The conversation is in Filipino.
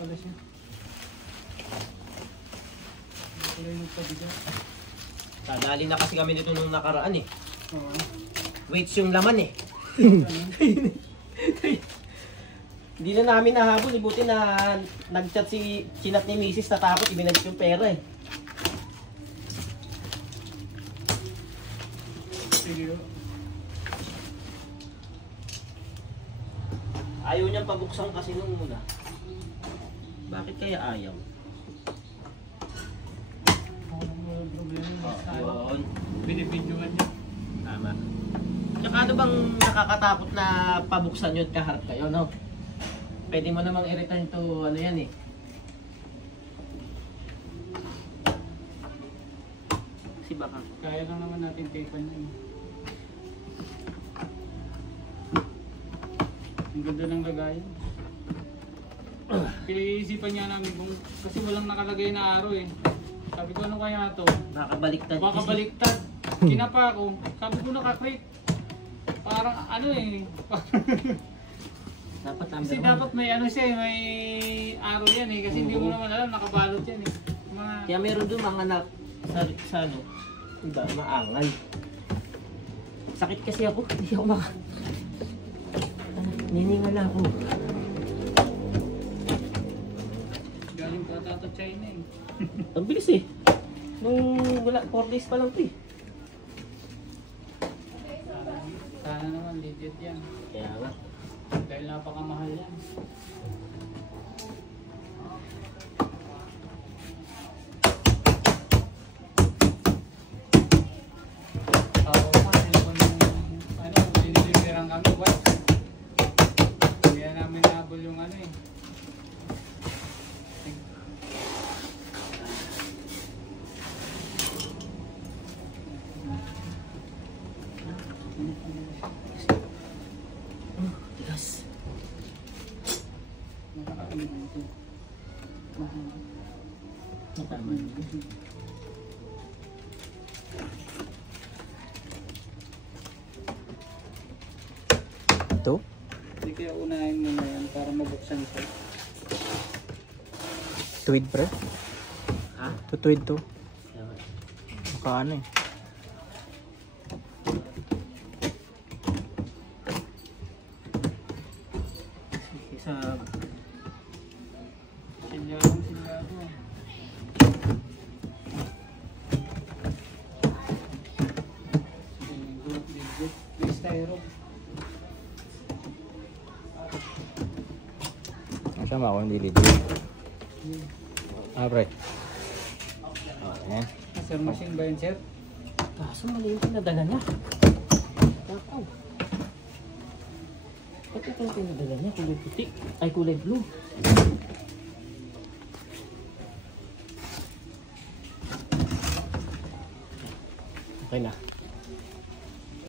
pala siya. Hindi pala yung nagpabigat. Sadali na kasi kami dito nung nakaraan eh. Oo. Weights yung laman eh. Hindi na namin nahabol. Buti na nag-chat si chinat ni Mrs. Natapos ibinalik yung pera eh. Sige. Ayaw niyang pabuksan kasi nung muna. Bakit kaya ayaw? Walang problema. Yun. Binibidyoan niya. Tama. Tsaka ano bang nakakatakot na pabuksan yun kaharap kayo, no? Pwede mo namang i-return to ano yan eh. Kasi baka. Kaya lang naman natin tapean yun. Ang ganda ng lagayan. Pinaisipan niya namin kung kasi walang nakalagay na araw eh. Sabi ko ano kaya to? Baka baliktad. Baka baliktad. Kinapa ako. Sabi ko naka-crate. Parang ano eh. Dapat Kasi dapat may ano siya eh, may araw yan eh. Kasi hindi mo naman alam, nakabalot yan eh. Mga... Kaya meron doon mga sa ano, iba, maangal. Sakit kasi ako, hindi ako niningal ako. Galing pa ata China eh. Ang bilis eh. Nung wala, 4 days pa lang ito eh. Sana naman legit yan. Kaya nga. Dahil napakamahal yan. Ako pa, cellphone yung ano, dinideliveran kami, what? Kaya namin nahabol yung ano eh. Tigas. Nakakaano ito. Tama. Ito? Hindi kaya unahin mo na yan para mabuksan ito. Tuwid pre? Ha? Tutuwid to. Kaya nga. Baka ano eh. Isa, Silyado. Legit. May styro. Masama ako hindi legit. Ah pre. Ayan. Sir machine ba yun, sir? kaso mali yung pinadala niya. Nakaw. Ba't ito yung pinadala niya? Kulay puti. Ay, kulay blue. Okay na.